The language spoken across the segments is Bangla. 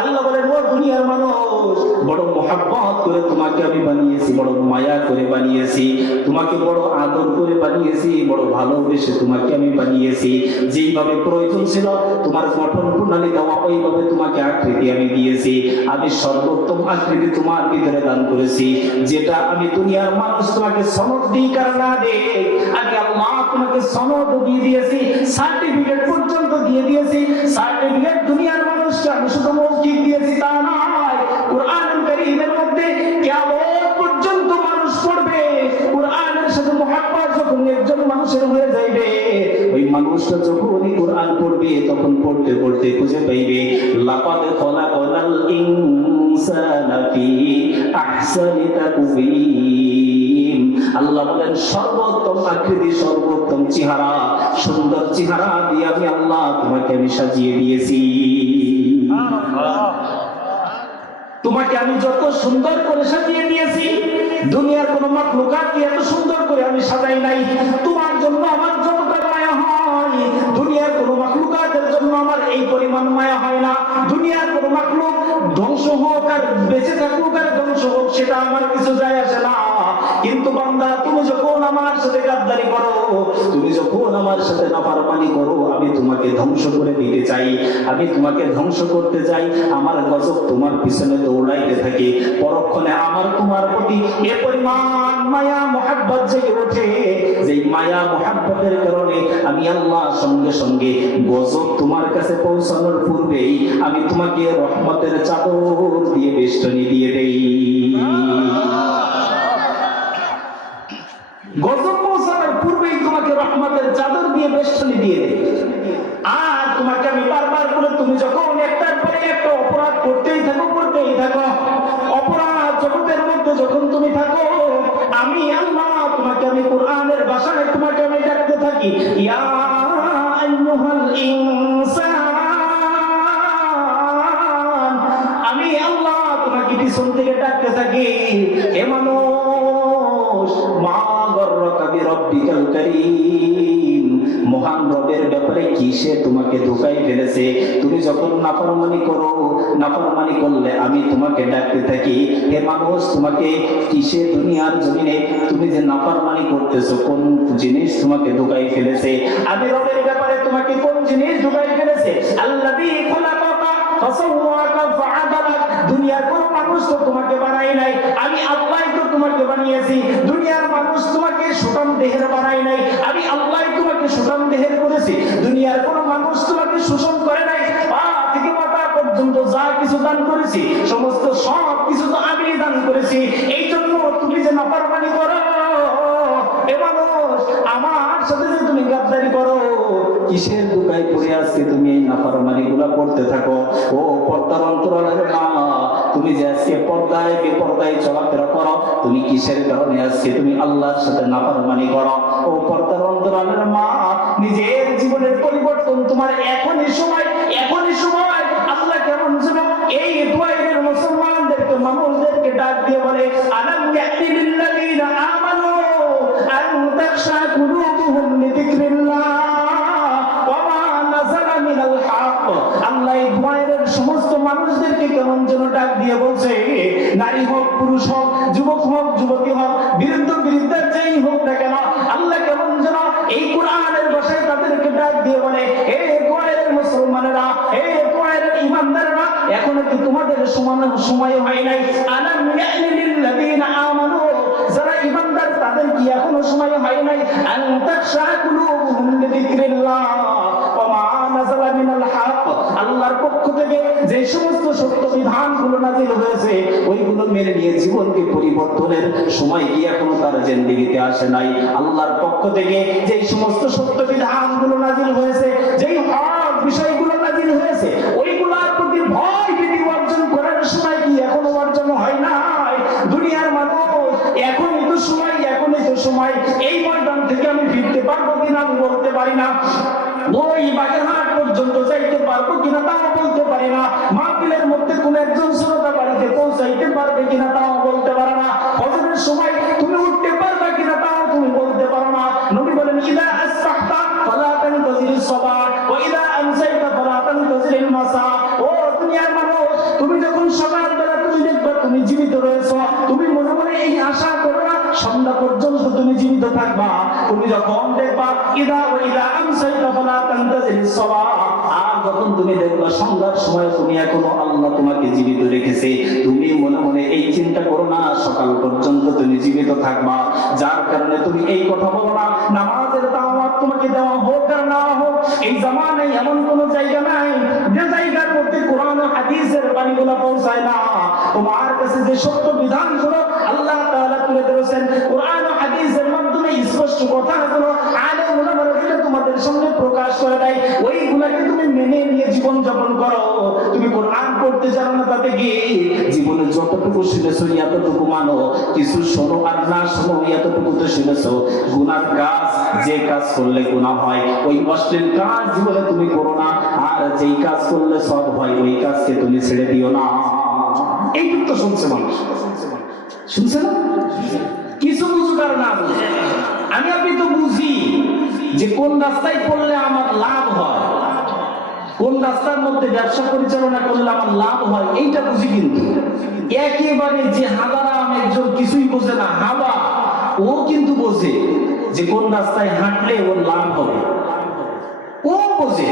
আল্লাহ বলেন, ও দুনিয়ার মানুষ, বড় মোহাব্বত করে তোমাকে আমি বানিয়েছি, বড় মায়া করে বানিয়েছি, তোমাকে বড় আদর করে বানিয়েছি, বড় ভালোবেসে তোমাকে আমি বানিয়েছি। যেইভাবে প্রয়োজন ছিল তোমার গঠন প্রণালী দেওয়া, ওইভাবে তোমাকে আকৃতি আমি দিয়েছি। আমি সর্বোত্তম আকৃতি তোমার ভিতরে দান করেছি, যেটা আমি দুনিয়ার মানুষ তোমাকে সনদ দিই কার না দে, আমি আল্লাহ তোমাকে সনদ দিয়ে দিয়েছি, সার্টিফিকেট পর্যন্ত দিয়ে দিয়েছি। সার্টিফিকেট দুনিয়ার মানুষকে আমি শুধু মৌখিক দিয়েছি তা নয়, কুরআনুল কারীমের মধ্যে কিয়ামত পর্যন্ত মানুষ পড়বে। কুরআনের সাথে মুহাব্বত যখন একজন মানুষের হয়ে যাবে, ওই মানুষটা যখনই কুরআন পড়বে তখন পড়তে পড়তে খুঁজে পাইবে লাকাদ খালাকাল ইনসানা ফি আহসানি তাকওয়িম। আল্লাহ বলেন, সর্বোত্তম আকৃতি, সর্বোত্তম চেহারা, সুন্দর চেহারা দিয়ে আমি আল্লাহ তোমাকে আমি সাজিয়ে দিয়েছি। তোমাকে আমি যত সুন্দর করে সাজিয়ে দিয়েছি, দুনিয়ার কোন মাখলুকাতকে এত সুন্দর করে আমি সাজাই নাই। তোমার জন্য আমার যতটা মায়া হয়, দুনিয়ার কোন মাখলুকাতের জন্য আমার এই পরিমাণ মায়া হয় না। দুনিয়ার কোন মাখলুক ধ্বংস হোক আর বেঁচে থাকুক আর ধ্বংস হোক, সেটা আমার কিছু যায় আসে না। কিন্তু বান্দা, তুমি যখন আমার সাথে গাদ্দারি করো, তুমি যখন আমার সাথে নাফরমানি করো, আমি তোমাকে ধ্বংস করে দিতে চাই, আমি তোমাকে ধ্বংস করতে চাই। আমার গজব তোমার পিছনে দৌড়াইতে থাকে। পরক্ষণে আমার তোমার প্রতি এ পরিমাণ মায়া মুহাব্বত জেগে ওঠে, যে মায়া মুহাব্বতের কারণে আমি আল্লাহ সঙ্গে সঙ্গে গজব তোমার কাছে পৌঁছানোর পূর্বেই আমি তোমাকে রহমতের চাদর দিয়ে বেষ্টনী দিয়ে দেই। গজব পৌঁছানোর পূর্বেই তোমাকে রহমতের চাদর দিয়ে বেষ্টনী দিয়ে দেই। আর তোমাকে আমি বারবার করে, তুমি যখন একটার পরে একটা অপরাধ করতেই থাকো, অপরাধ জগতের মধ্যে যখন তুমি থাকো, আমি আল্লাহ তোমাকে আমি কোরআনের ভাষায় তোমাকে আমি ডাকতে থাকি, ইয়া আইয়ুহাল ইনসান। আমি আল্লাহ তোমাকে পিছন থেকে ডাকতে থাকি, হে মানুষ, মা গররাকা বিরাব্বিকাল কারীম, মহান রবের ব্যাপারে কি সে তোমাকে ধোঁকায় ফেলেছে। তুমি যখন নাফরমানি করো, নাফরমানি করলে আমি তোমাকে ডাকতে থাকি, হে মানুষ, তোমাকে কিসে দুনিয়ার জমিনে তুমি যে নাফরমানি করতেছো, কোন জিনিস তোমাকে ধোঁকায় ফেলেছে? আমি রবের ব্যাপারে তোমাকে কোন জিনিস ধোঁকায় ফেলেছে? আল্লাযী খালাকাকা ফাসাওয়াকা ফাআদালাক। দুনিয়ার কোন মানুষ তো তোমাকে বানাই নাই, আমি আল্লাহই তো তোমাকে বানিয়েছি। দুনিয়ার মানুষ তোমাকে সুঠাম দেহের বানাই নাই, আমি আল্লাহই তোমাকে সুঠাম দেহের করেছি। দুনিয়ার কোন মানুষ তোমাকে শোষণ করে নাই, পা থেকে মাথা পর্যন্ত যা কিছু দান করেছি সমস্ত সব কিছু তো আমি দান করেছি। এই জন্য তুমি যে নাফরমানি করো, এ মানুষ, আমার সাথে যে তুমি গাদ্দারি করো, কিসের দুকায় পড়ে আজকে তুমি এই নাফরমানি গুলা করতে থাকো? ও পর্দার অন্তরালের মা, তুমি যে আজকে পর্দায় বেপর্দায় চলাফেরা করো, তুমি কিসের কারণে আজকে তুমি আল্লাহর সাথে নাফরমানি করো? ও পর্দার অন্তরালের মা, নিজের জীবনের পরিবর্তন তোমার এখনই সময়, এখনই সময়। আল্লাহ কেমন যেন এই দুয়াইয়ের মুসলমানদেরকে, মানুষদেরকে ডাক দিয়ে বলে, আলাম ইয়াতি লিল্লাযীনা আমানু আন তাখশা কুলুবুহুম লিযিকরিল্লাহ ওয়া মা নাযালা মিনাল হক। আল্লাহ এই দুয়াইয়ের সমস্ত মানুষদেরকে কেমন যেন ডাক দিয়ে বলছে, নারী হোক, পুরুষ হোক, যুবক হোক, যুবতী হোক, বিরুদ্ধে যেই হোক না কেন, আল্লাহ কেমন যেন এই কোরআনের ভাষায় তাদেরকে ডাক দিয়ে বলে, হে দুয়াইয়ের মুসলমানেরা, হে দুয়াইয়ের ঈমানদাররা, এখনো কি তোমাদের সময় হয় নাই? আলাম ইয়ানি লিল্লাযীনা আমানু, যারা ঈমানদার তাদের কি এখনো সময় হয় নাই? আন তাখশা কুলুবুহুম লিযিকরিল্লাহ ওয়া মা নাযালা মিনাল হক। আল্লাহর পক্ষ থেকে যে সমস্ত সত্য বিধানগুলো নাযিল হয়েছে, ওইগুলো মেনে নিয়ে জীবনকে পরিবর্তনের সময় কি এখনো তার জিন্দেগিতে আসে নাই? আল্লাহর পক্ষ থেকে যে সমস্ত সত্য বিধানগুলো নাযিল হয়েছে, যেই হক বিষয়গুলো নাযিল হয়েছে, ওইগুলোর প্রতি ভয় ভীতি অর্জন করার সময় কি এখনো অর্জন হয় নাই? দুনিয়ার মানুষ, এখনই তো সময়, এখনই তো সময়। এই ময়দান থেকে আমি ফিরতে পারবো কিনা আমি বলতে পারি না, ওই বাগেরহাট পর্যন্ত যাইতে পারবো কিনা তাও বলতে পারি না, মাহফিলের মধ্যে কোন একজন শ্রোতা বাড়িতে পৌঁছাইতে পারবে কিনা তাও বলতে পারো না, ফজরের সময় তুমি উঠতে পারবে কিনা তাও তুমি বলতে পারো না। নবী বলেন, ইদা আসবাহতা ফালা তানতাজিরিস সাবাহ ওয়া ইদা আমসাইতা ফালা তানতাজিরিল মাসা। ও দুনিয়ার মানুষ, তুমি যখন সকালবেলা তুমি দেখবা তুমি জীবিত রয়েছো, তুমি মনে মনে এই আশা করো না সন্ধ্যা পর্যন্ত তুমি জীবিত থাকবা। তুমি যখন দেখবা ইদা ওয়াইদা আমসাইতা ফালা তানতাজিরিস সালাহ, আর যখন তুমি দেখবা সন্ধ্যার সময় তুমি এখনো আল্লাহ তোমাকে জীবিত রেখেছে, তুমি মনে মনে এই চিন্তা করো না সকাল পর্যন্ত তুমি জীবিত থাকবা। যার কারণে তুমি এই কথা বলো না নামাজের দাওয়াত তোমাকে দেওয়া হোক আর না হোক, এই জামানায় এমন কোন জায়গা নাই যে জায়গার মধ্যে কোরআন ও হাদিসের বাণীগুলো পৌঁছায় না। তোমার কাছে যে সত্য বিধানগুলো আল্লাহ তাআলা তুলে ধরেছেন কোরআন ও হাদিসের মাধ্যমে, স্পষ্ট কথাগুলো আলেম ওলামারা দিলে তোমাদের সামনে প্রকাশ করে দেয়, ওইগুলাকে তুমি মেনে নিয়ে জীবন যাপন করো। তুমি কোরআন পড়তে জানো না, তাতে গিয়ে জীবনে যতটুকু শুনেছো এতটুকু মানো, কিছু শোনো আর না শোনো এতটুকু তো শুনেছো। গুনার কাজ, যে কাজ করলে গুনাহ হয় ওই অশ্লীল কাজ জীবনে তুমি করো না, আর যেই কাজ করলে সব হয় ওই কাজকে তুমি ছেড়ে দিও না। এইটুকু তো শুনছে মানুষ, শুনছে না? কিছু বুঝুক আর না বুঝে, আমি আপনি তো বুঝি যে কোন রাস্তায় পড়লে আমার লাভ হয়, কোন রাস্তার মধ্যে ব্যবসা পরিচালনা করলে আমার লাভ হয়, এইটা বুঝি। কিন্তু একেবারে যে হাদারাম একজন কিছুই বোঝে না হাবা, ও কিন্তু বোঝে যে কোন রাস্তায় হাঁটলে ওর লাভ হবে, ও বোঝে।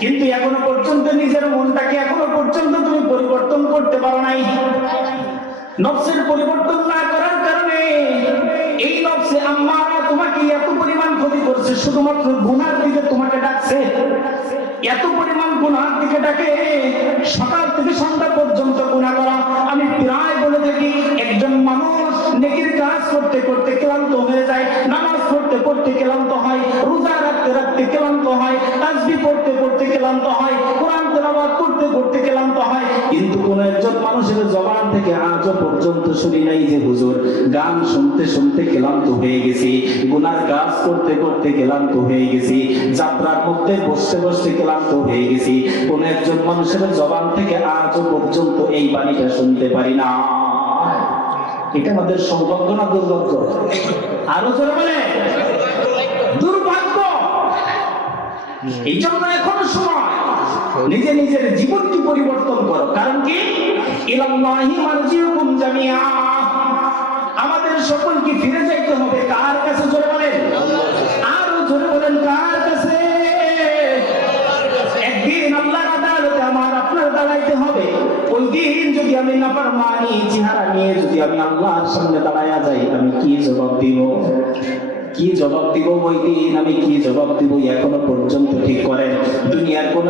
কিন্তু এখনো পর্যন্ত নিজের মনটাকে এখনো পর্যন্ত তুমি পরিবর্তন করতে পারো নাই। নফসের পরিবর্তন না করার কারণে এই নফসে আম্মারা তোমাকে এত পরিমাণ ক্ষতি করছে, শুধুমাত্র গুনার দিকে তোমাকে ডাকছে, এত পরিমাণ গুনার দিকে ডাকে, সকাল থেকে সন্ধ্যা পর্যন্ত গুনাহ করা। আমি প্রায় বলে থাকি একজন মানুষ নেকির কাজ করতে করতে ক্লান্ত হয়ে যায়, নামাজ পড়তে পড়তে ক্লান্ত হয়, রোজা রাখতে রাখতে ক্লান্ত হয়, তাসবিহ পড়তে পড়তে ক্লান্ত হয়, কোরআন তেলাওয়াত করতে করতে ক্লান্ত হয়, কিন্তু কোন একজন মানুষের জবান থেকে আজও পর্যন্ত শুনি নাই যে হুজুর গান শুনতে শুনতে ক্লান্ত হয়ে গেছি, গুনার কাজ করতে করতে ক্লান্ত হয়ে গেছি, যাত্রার মধ্যে বসতে বসতে ক্লান্ত হয়ে গেছি। কোন একজন মানুষের জবান থেকে আজও পর্যন্ত এই বাণীটা শুনতে পারি না। এটা আমাদের সৌভাগ্য না দুর্ভাগ্য? আরো জোরে বলে দুর্ভাগ্য। এই জন্য এখনো সময় নিজে নিজের জীবনকে পরিবর্তন করো। কারণ কি? ইলাল্লাহি মারজিউকুম জামিআ, আমাদের সকলকে ফিরে যাইতে হবে কার কাছে? জোরে বলেন, আরো জোরে বলেন, কার কাছে? একদিন আল্লাহর আদালতে আমার আপনার দাঁড়াইতে হবে। ওই দিন যদি আমি নাফরমানি চেহারা নিয়ে যদি আমি আল্লাহর সামনে দাঁড়ায়া যাই, আমি কি জবাব দিব? কি জবাব দিব? ওই দিন আমি কি জবাব দিব এখনো পর্যন্ত ঠিক করেন। দুনিয়ার কোন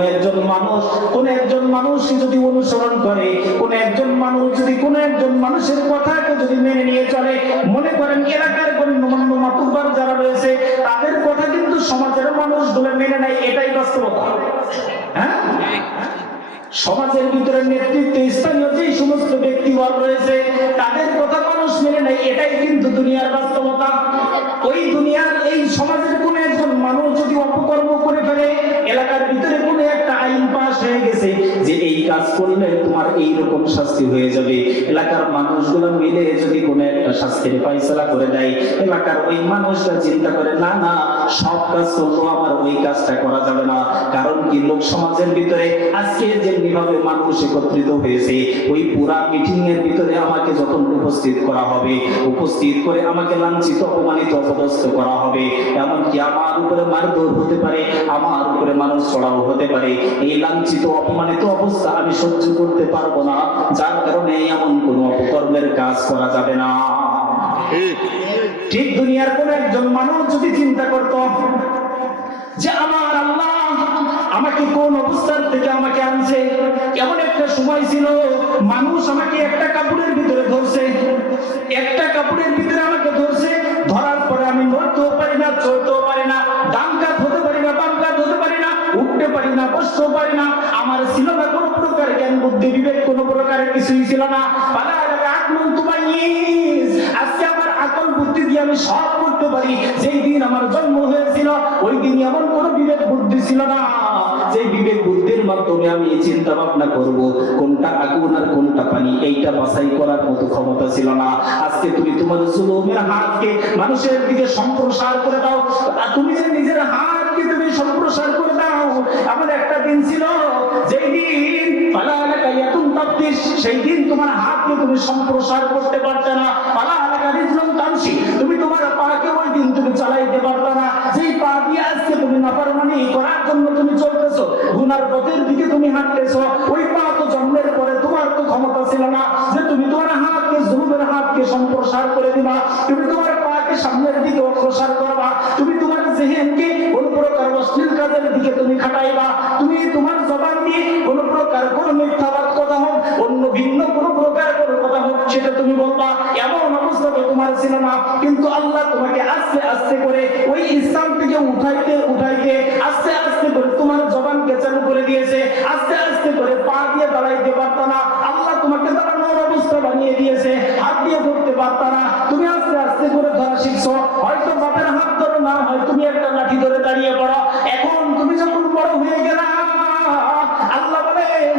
একজন মানুষ যদি অনুসরণ করে, কোন একজন মানুষ যদি কোন একজন মানুষের কথাকে যদি মেনে নিয়ে চলে, মনে করেন এলাকার গণ্যমান্য মাতুব্বার যারা রয়েছে তাদের কথা কিন্তু সমাজের মানুষগুলো মেনে নেয়, এটাই বাস্তবতা। হ্যাঁ, সমাজের ভিতরে নেতৃত্বে স্থানীয় যে সমস্ত ব্যক্তিবর্গ রয়েছে তাদের কথা মানুষ মেনে নেয়, এটাই কিন্তু দুনিয়ার বাস্তবতা। ওই দুনিয়ার এই সমাজের কোন একজন মানুষ যদি অপকর্ম করে ফেলে, এলাকার ভিতরে কোন একটা আইন পাস হয়ে গেছে যে এই কাজ করলে তোমার এই রকম শাস্তি হয়ে যাবে, এলাকার মানুষগুলো মিলে যদি কোন একটা শাস্তির ফয়সালা করে দেয়, এলাকার ওই মানুষরা চিন্তা করে না না সব কাজ করবো, আমার ওই কাজটা করা যাবে না। কারণ কি? লোক সমাজের ভিতরে আজকে যেমনি ভাবে মানুষ একত্রিত হয়েছে, ওই পুরা মিটিং এর ভিতরে আমাকে যখন উপস্থিত করা হবে, উপস্থিত করে আমাকে লাঞ্ছিত অপমানিত অপদস্থ করা হবে, এমনকি আমার উপরে মারধর হতে পারে, আমার উপরে মানুষ চড়াও হতে পারে। এই লাঞ্ছিত অপমানিত অবস্থা আমি সহ্য করতে পারবো না, যার কারণে এমন কোনো অপকর্মের কাজ করা যাবে না। ঠিক দুনিয়ার কোন একজন মানুষ যদি চিন্তা করত যে আমার আল্লাহ আমাকে কোন অবস্থার থেকে আমাকে আনছে, এমন একটা সময় ছিল মানুষ আমাকে একটা কাপড়ের ভিতরে ধরছে, একটা কাপড়ের ভিতরে আমাকে ধরছে, ধরার পরে আমি নড়তেও পারি না, চলতেও পারি না, ডান কাত হতে পারি না, বাম কাত হতে পারি না, উঠতে পারি না, বসতেও পারি না। আমার ছিল না কোন প্রকার জ্ঞান বুদ্ধি বিবেক, কোন প্রকারের কিছুই ছিল না। আজকে আমার আকল বুদ্ধি দিয়ে আমি সব করতে পারি। যেই দিন আমার জন্ম হয়েছিল ওই দিন এমন কোন বিবেক বুদ্ধি ছিল না, যে বিবেক বুদ্ধির মাধ্যমে আমি চিন্তা ভাবনা করব কোনটা আগুন আর কোনটা পানি, এইটা বাছাই করার মতো ক্ষমতা ছিল না। আজকে তুমি তোমার জুলুমের হাতকে মানুষের দিকে সম্প্রসার করে দাও, আর তুমি যে নিজের হাতকে তুমি সম্প্রসার করে দাও। আমার একটা দিন ছিল যেই দিন ফালালাকা ইয়াতুন পুলিশ, সেই দিন তোমার হাতকে তুমি সম্প্রসার করতে পারতে না। পালা এলাকা রিজলম তামসি, তুমি তোমার পাকে ওই দিন তুমি চালাইতে পারতে না। যেই পা দিয়ে আজকে তুমি নাফরমানি করার জন্য তুমি চলতেছো, গুনার পথের দিকে তুমি হাঁটতেছো, ওই পা তো জন্মের পরে তোমার তো ক্ষমতা ছিল না যে তুমি তোমার হাতকে, জুলুমের হাতকে সম্প্রসার করে দিবা। তুমি তোমার পাকে সামনের দিকে অগ্রসর করবা, তুমি তোমার জেহেনকে কোন প্রকার অশ্লীল কাজের দিকে তুমি খাটাইবা, তুমি তোমার জবান দিয়ে কোন প্রকার কোন মিথ্যাবাদ কথা হোক, অন্য ভিন্ন কোন প্রকার কোন কথা হোক, সেটা তুমি বলবা। এমন অবস্থা তো তোমার ছিল না, কিন্তু আল্লাহ তোমাকে আস্তে আস্তে করে ওই ইসলাম থেকে উঠাইতে উঠাইতে আস্তে আস্তে করে তোমার জবানকে চালু করে দিয়েছে। আস্তে আস্তে করে পা দিয়ে দাঁড়াইতে পারত না, আল্লাহ তোমাকে দাঁড়ানোর অবস্থা বানিয়ে দিয়েছে। হাত দিয়ে ধরতে পারত না, তুমি আস্তে আস্তে করে ধরা শিখছো। হয়তো বাপের হাত ধরো না হয় তুমি একটা লাঠি ধরে দাঁড়িয়ে পড়ো। এখন তুমি যখন বড় হয়ে গেলা, আল্লাহ বলেন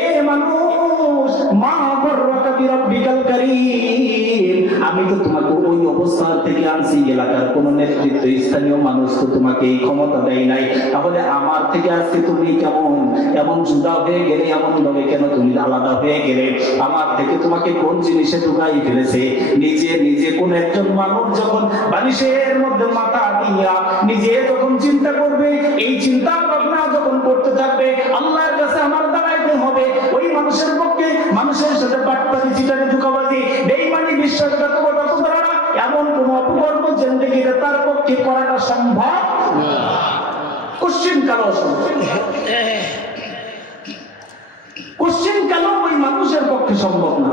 এ মানুষ, মা গররাকা বিরাব্বিকাল কারীম, আমি তো তোমাকে ওই অবস্থা থেকে আনছি। এলাকার কোন নেতৃত্ব, স্থানীয় মানুষ তো তোমাকে এই ক্ষমতা দেয় নাই। তাহলে আমার থেকে আজকে তুমি কেমন এমন জুদা হয়ে গেলে, এমন ভাবে কেন তুমি আলাদা হয়ে গেলে? আমার থেকে তোমাকে কোন জিনিসে ঢুকাই ফেলেছে? নিজে নিজে কোন একজন মানুষ যখন বালিশের মধ্যে মাথা দিয়া নিজে যখন চিন্তা করবে, এই চিন্তা ভাবনা যখন করতে থাকবে, আল্লাহর কাছে আমার দাঁড়াইতে হবে। ওই মানুষের পক্ষে মানুষের সাথে পাটপাটি, চিটারি, ধোঁকাবাজি, বেঈমানি, বিশ্বাসঘাতকতা, প্রতারণা, এমন কোন অপকর্ম জিন্দেগিতে তার পক্ষে করাটা সম্ভব কোশ্চিন কালো কোশ্চিন কেন ওই মানুষের পক্ষে সম্ভব না।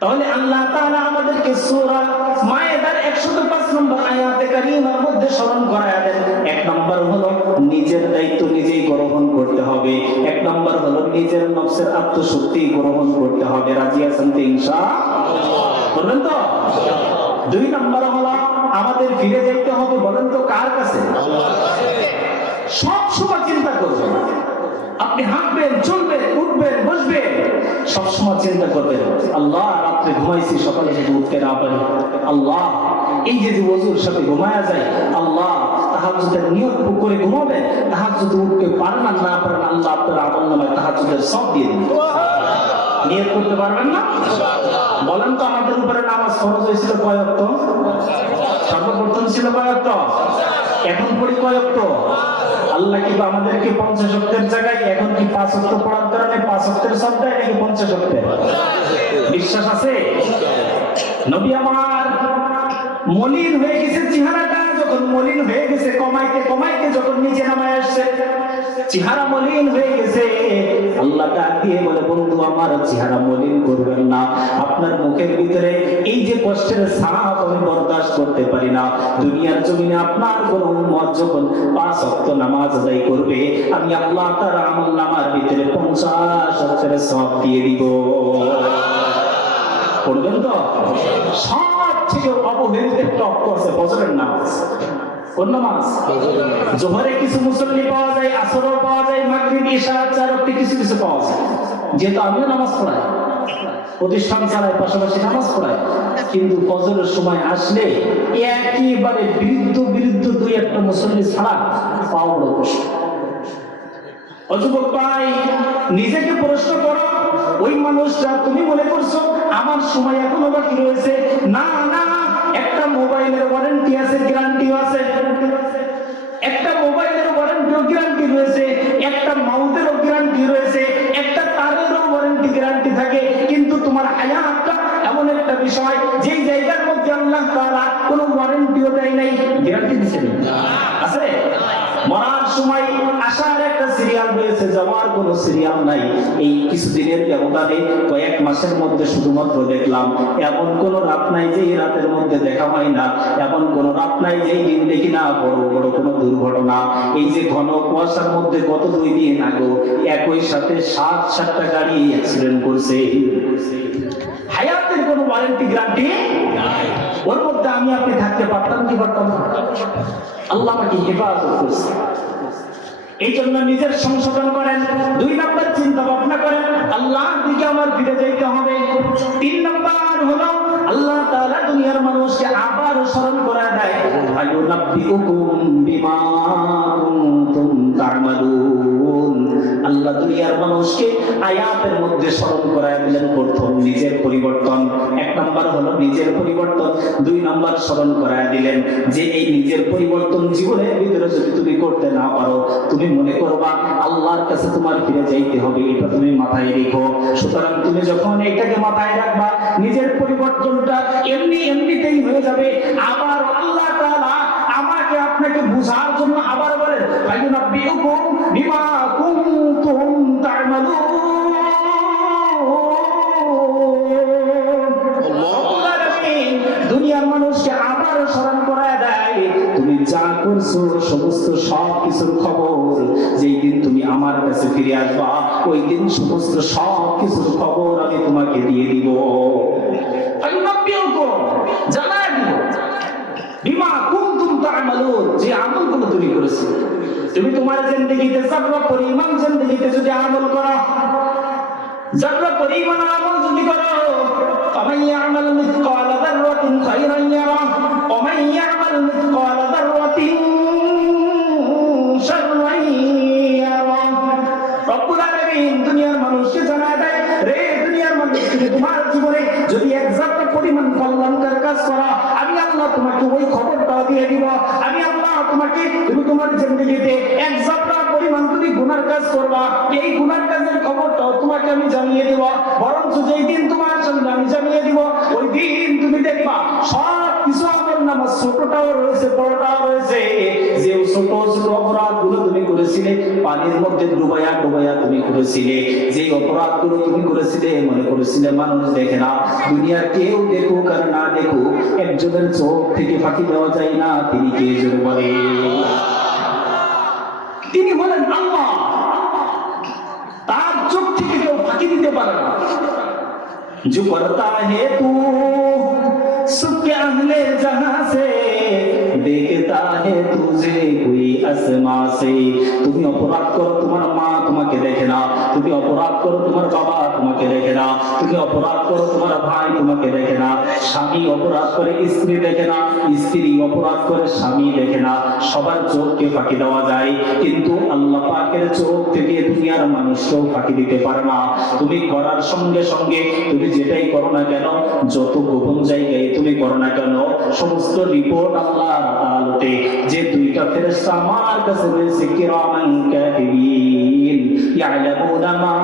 তাহলে আল্লাহ তাআলা আমাদেরকে সূরা মায়েদার 105 নম্বর আয়াতে কারীমার মধ্যে স্মরণ করায়া দেন। এক নম্বর হলো নিজের দায়িত্ব নিজেই গ্রহণ করতে হবে। এক নম্বর হলো নিজের নফসের আত্মশক্তি গ্রহণ করতে হবে। রাজি আছেন তো ইনশাআল্লাহ? বলেন তো? দুই নম্বর হলো আমাদের ফিরে যেতে হবে, বলেন তো কার কাছে? আল্লাহর কাছে। সব সময় চিন্তা করবেন, আপনি হাঁটবেন, চলবেন, উঠবেন, বসবেন, সবসময় চিন্তা করবেন, আল্লাহ রাত্রে ঘুমাইছি, সকালে যদি উঠতে না পারি, আল্লাহ এই যে ওযুর সাথে ঘুমায়া যায়, আল্লাহ তাহাজ্জুদের নিয়ত করে ঘুমাবেন, তাহাজ্জুদ উঠতে পারেন আর না পারেন, আল্লাহ আপনার আমলনামায় তাহাজ্জুদের সব দিয়ে দিবেন। নিয়ত করতে পারবেন না? বলেন তো আমাদের উপরে নামাজ ফরজ হয়েছিল কয় ওয়াক্ত? সর্বপ্রথম ছিল কয় ওয়াক্ত? এখন পড়ি কয় ওয়াক্ত? আল্লাহ কি আমাদেরকে 50 ওয়াক্তের জায়গায় এখন কি 5 ওয়াক্ত পড়ার কারণে 5 ওয়াক্তের সব দেয় নাকি 50 ওয়াক্তের? বিশ্বাস আছে? নবী আমার মলিন হয়ে গেছে চেহারাটা, যখন মলিন হয়ে গেছে, কমাইতে কমাইতে যখন নিচে নামায় আসছে, চেহারা মলিন হয়ে গেছে, আল্লাহ ডাক দিয়ে বলে, বন্ধু আমার চেহারা মলিন করবেন না, আপনার মুখের ভিতরে এই যে কষ্টের ছাপ আমি বরদাস্ত করতে পারি না। দুনিয়ার জমিনে আপনার কোন উম্মত যখন 5 ওয়াক্ত নামাজ আদায় করবে, আমি আল্লাহ তার আমলনামার ভিতরে 50 ওয়াক্তের সওয়াব দিয়ে দিব। পড়বেন তো? সব থেকে অবহেলিত একটা ওয়াক্ত আছে ফজরের নামাজ। কোন নামাজ? জোহরে কিছু মুসল্লি পাওয়া যায়, আসরও পাওয়া যায়, মাগরিব, ইশা, 4 ওয়াক্তে কিছু কিছু পাওয়া যায়। যেহেতু আমিও নামাজ পড়াই, প্রতিষ্ঠান চালাই, পাশাপাশি নামাজ পড়াই, কিন্তু ফজরের সময় আসলে একেবারে বিরুদ্ধ বিরুদ্ধ দুই একটা মুসল্লি ছাড়া পাওয়া বড় কষ্ট। অযুবক ভাই, নিজেকে প্রশ্ন করো, ওই মানুষটা তুমি মনে করছো আমার সময় এখনো বাকি রয়েছে? না না, একটা মোবাইলের ওয়ারেন্টি আছে, গ্যারান্টি আছে, একটা মোবাইলের ওয়ারেন্টি গ্যারান্টি রয়েছে, একটা মাউথেরও গ্যারান্টি রয়েছে, একটা তারেরও ওয়ারেন্টি গ্যারান্টি থাকে। কিন্তু তোমার হায়াতটা এমন একটা বিষয় যেই জায়গার মধ্যে আল্লাহ তাআলা কোনো ওয়ারেন্টিও দেয় নাই, গ্যারান্টি দিছে না। আছে? মরার সময় আসার একটা সিরিয়াল রয়েছে, যাওয়ার কোনো সিরিয়াল নাই। এই কিছুদিনের ব্যবধানে কয়েক মাসের মধ্যে শুধুমাত্র দেখলাম এমন কোন রাত নাই যে এই রাতের মধ্যে দেখা হয় না, এমন কোন রাত নাই যে দিন দেখি না বড় বড় কোনো দুর্ঘটনা। এই যে ঘন কুয়াশার মধ্যে গত 2 দিন আগে একই সাথে 7-7টা গাড়ি অ্যাক্সিডেন্ট করছে। হায়াতের কোনো ওয়ারেন্টি গ্যারান্টি নাই। ওর মধ্যে আমি আপনি থাকতে পারতাম কি পারতাম না? আল্লাহ আমাকে হেফাজত করছে। এই জন্য নিজের সংশোধন করেন। 2 নম্বর চিন্তা ভাবনা করেন, আল্লাহর দিকে আমার ফিরে যেতে হবে। 3 নম্বর হলো আল্লাহ তাআলা দুনিয়ার মানুষকে আবার স্মরণ করে দেয়, আয়ুনাব্বিউকুম বিমা কুনতুম তা'মালুন। আল্লাহ দুনিয়ার মানুষকে আয়াতের মধ্যে স্মরণ করায় দিলেন প্রথম নিজের পরিবর্তন। এক নাম্বার হলো নিজের পরিবর্তন, দুই নাম্বার স্মরণ করায় দিলেন যে এই নিজের পরিবর্তন জীবনের ভিতরে যদি তুমি করতে না পারো, তুমি মনে করবা আল্লাহর কাছে তোমার ফিরে যাইতে হবে, এটা তুমি মাথায় রেখো। সুতরাং তুমি যখন এটাকে মাথায় রাখবা, নিজের পরিবর্তনটা এমনিতেই হয়ে যাবে। আবার আল্লাহ তাআলা আমাকে আপনাকে বুঝার জন্য আবার বলেন, ফায়ুনাব্বিউকুম বিমা কুনতুম তা'মালুন। দুনিয়ার মানুষকে আবার স্মরণ করায় দেয়, তুমি যা করছো সমস্ত সব কিছুর খবর, যেই দিন তুমি আমার কাছে ফিরে আসবা, ওই দিন সমস্ত সব কিছুর খবর আমি তোমাকে দিয়ে দিব। জানাই দিব বিমা কুনতুম তা'মালুন, যে আমলগুলো তুমি করেছো। তুমি তোমার জিন্দেগিতে যারা পরিমাণ জিন্দেগিতে যদি আমল করো, যারা পরিমাণ আমল যদি করো, ফামান ইয়ামাল মিসকালা যাররাতিন খায়রান ইয়ারা ওয়া মান ইয়ামাল মিসকালা যাররাতিন শাররান ইয়ারা। রব্বুল আলামিন দুনিয়ার মানুষকে জানায় দেয়, রে দুনিয়ার মানুষ, তুমি তোমার জীবনে যদি এক যাত্রা পরিমাণ কল্যাণকর কাজ করো, আমি আল্লাহ তোমাকে ওই খবরটা দিয়ে দিব। আমি আল্লাহ তোমাকে, তুমি তোমার জিন্দেগিতে এক যাত্রা পরিমাণ তুমি গুনার কাজ করবা, এই গুনার কাজের খবরটাও তোমাকে আমি জানিয়ে দিব। বরঞ্চ যেই দিন তোমার সামনে আমি জানিয়ে দিব, ওই দিন তুমি দেখবা সব কিছু আমল নামাজ, ছোটটাও রয়েছে বড়টাও রয়েছে। যে ছোট ছোট অপরাধগুলো তুমি করেছিলে, পানির মধ্যে ডুবাইয়া ডুবাইয়া তুমি করেছিলে, যে অপরাধগুলো তুমি করেছিলে মনে করেছিলে মানুষ দেখে না, দুনিয়ার কেউ দেখুক আর না দেখুক, একজনের চোখ থেকে ফাঁকি দেওয়া যায় না। তিনি কে জোরে বলে? তিনি বলেন আল্লাহ। তার চোখ থেকে কেউ ফাঁকি দিতে পারে না। जो करता है तू सुख अहले जहां से, देखता है तुझे कोई आसमां से। তুমি অপরাধ করো, তোমার মা তোমাকে দেখে না। তুমি অপরাধ করো, তোমার বাবা তোমাকে দেখে না। তুমি অপরাধ করো, তোমার ভাই তোমাকে দেখে না। স্বামী অপরাধ করে, স্ত্রী দেখে না। স্ত্রী অপরাধ করে, স্বামী দেখে না। সবার চোখকে ফাঁকি দেওয়া যায়, কিন্তু আল্লাহ পাকের চোখ থেকে দুনিয়ার মানুষকেও ফাঁকি দিতে পারে না। তুমি করার সঙ্গে সঙ্গে, তুমি যেটাই করো না কেন, যত গোপন জায়গায় তুমি করো না কেন, সমস্ত রিপোর্ট আল্লাহর আদালতে যে দুইটা ফেরেশতা আমার কাছে রয়েছে, কিরামান কাতিবিন ইয়ালামুনা মা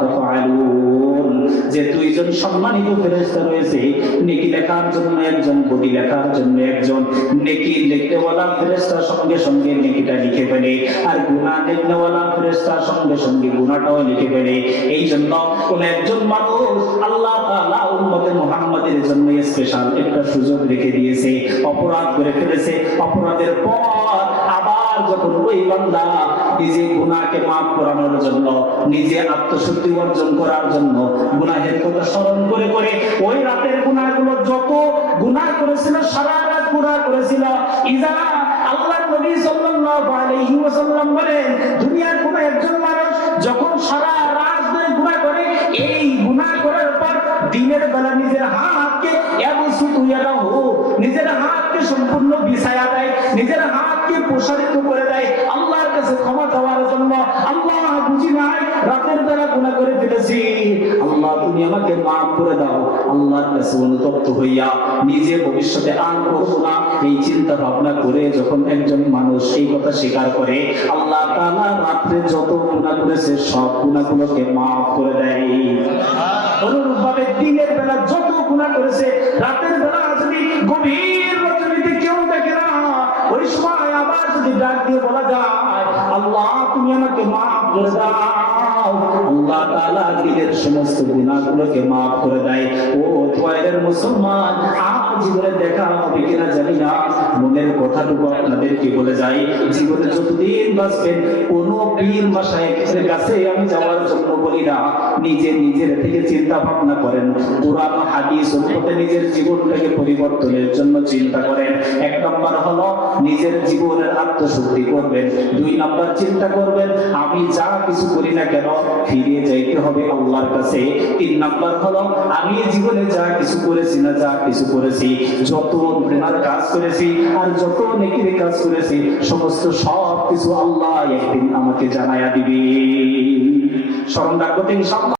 তাফআলুন, যে দুইজন সম্মানিত ফেরেশতা রয়েছে, নেকি লেখার জন্য একজন, বদি লেখার জন্য একজন। নেকি লিখতেওয়ালা ফেরেশতা সঙ্গে সঙ্গে নেকিটা লিখে ফেলে, আর গুনাহ লিখনেওয়ালা ফেরেশতা সঙ্গে সঙ্গে গুনাহটাও লিখে ফেলে। এই জন্য কোন একজন মানুষ আল্লাহ তাআলা উম্মতে মুহাম্মাদের জন্য স্পেশাল একটা সুযোগ রেখে দিয়েছে। অপরাধ করে ফেলেছে, অপরাধের পর আবার যখন ওই বান্দা নিজে গুনাহকে মাফ করানোর জন্য, নিজে আত্মশুদ্ধি অর্জন করার জন্য গুনাহের কথা স্মরণ করে করে ওই রাতের গুনাহগুলো, যত গুনাহ করেছিল, সারা রাত গুনাহ করেছিল, ইজা আল্লাহর নবী সাল্লাল্লাহু আলাইহি ওয়াসাল্লাম বলেন, দুনিয়ার কোন একজন মানুষ যখন সারা রাত ধরে গুনাহ করে, এই গুনাহ করার পর দিনের বেলা নিজের হাতকে নিজের হাতকে সম্পূর্ণ বিছায়া দেয়, নিজের হাতকে প্রসারিত করে দেয় আল্লাহর কাছে ক্ষমা চাওয়ার জন্য। আল্লাহ বুঝি নাই রাতের বেলা গুনাহ করে ফেলেছি, আল্লাহ তুমি আমাকে মাফ করে দাও। আল্লাহর কাছে অনুতপ্ত হইয়া নিজে ভবিষ্যতে আর করবো না এই চিন্তা ভাবনা করে যখন একজন মানুষ এই কথা স্বীকার করে, আল্লাহ তাআলা রাতে যত গুনাহ করেছে সব গুনাহগুলোকে মাফ করে দেয়। অনুরূপভাবে দিনের বেলা যত গুনাহ করেছে, রাতের বেলা যদি গভীর রজনীতে কেউ দেখে না, ওই সময় আবার যদি ডাক দিয়ে বলা যায়, আল্লাহ তুমি আমাকে মাফ করে দাও, আল্লাহ তাআলা দিনের সমস্ত গুনাহগুলোকে মাফ করে দেয়। ও তোয়াইয়ের মুসলমান, আজ জীবনে দেখা হবে কিনা জানি না, মনের কথাটুকু আপনাদেরকে বলে যাই, জীবনে যতদিন বাঁচবেন কোন পীর মাশায়েখের কাছে আমি যাওয়ার জন্য বলি না, নিজের থেকে চিন্তা ভাবনা করেন, কুরআন হাদিস অনুযায়ী নিজের জীবনটাকে পরিবর্তনের জন্য চিন্তা করেন। এক নম্বর হলো নিজের জীবনের আত্মশুদ্ধি করবেন, দুই নম্বর চিন্তা করবেন আমি যা কিছু করি না কেন ফিরে যাইতে হবে আল্লাহর কাছে, তিন নম্বর হলো আমি জীবনে যা কিছু করেছি না যা কিছু করেছি, যত গুনার কাজ করেছি আর যত নেকির কাজ করেছি সমস্ত সব সবকিছু আল্লাহ একদিন আমাকে জানায়া দিবে। স্মরণ রাখবো তো ইনশাআল্লাহ।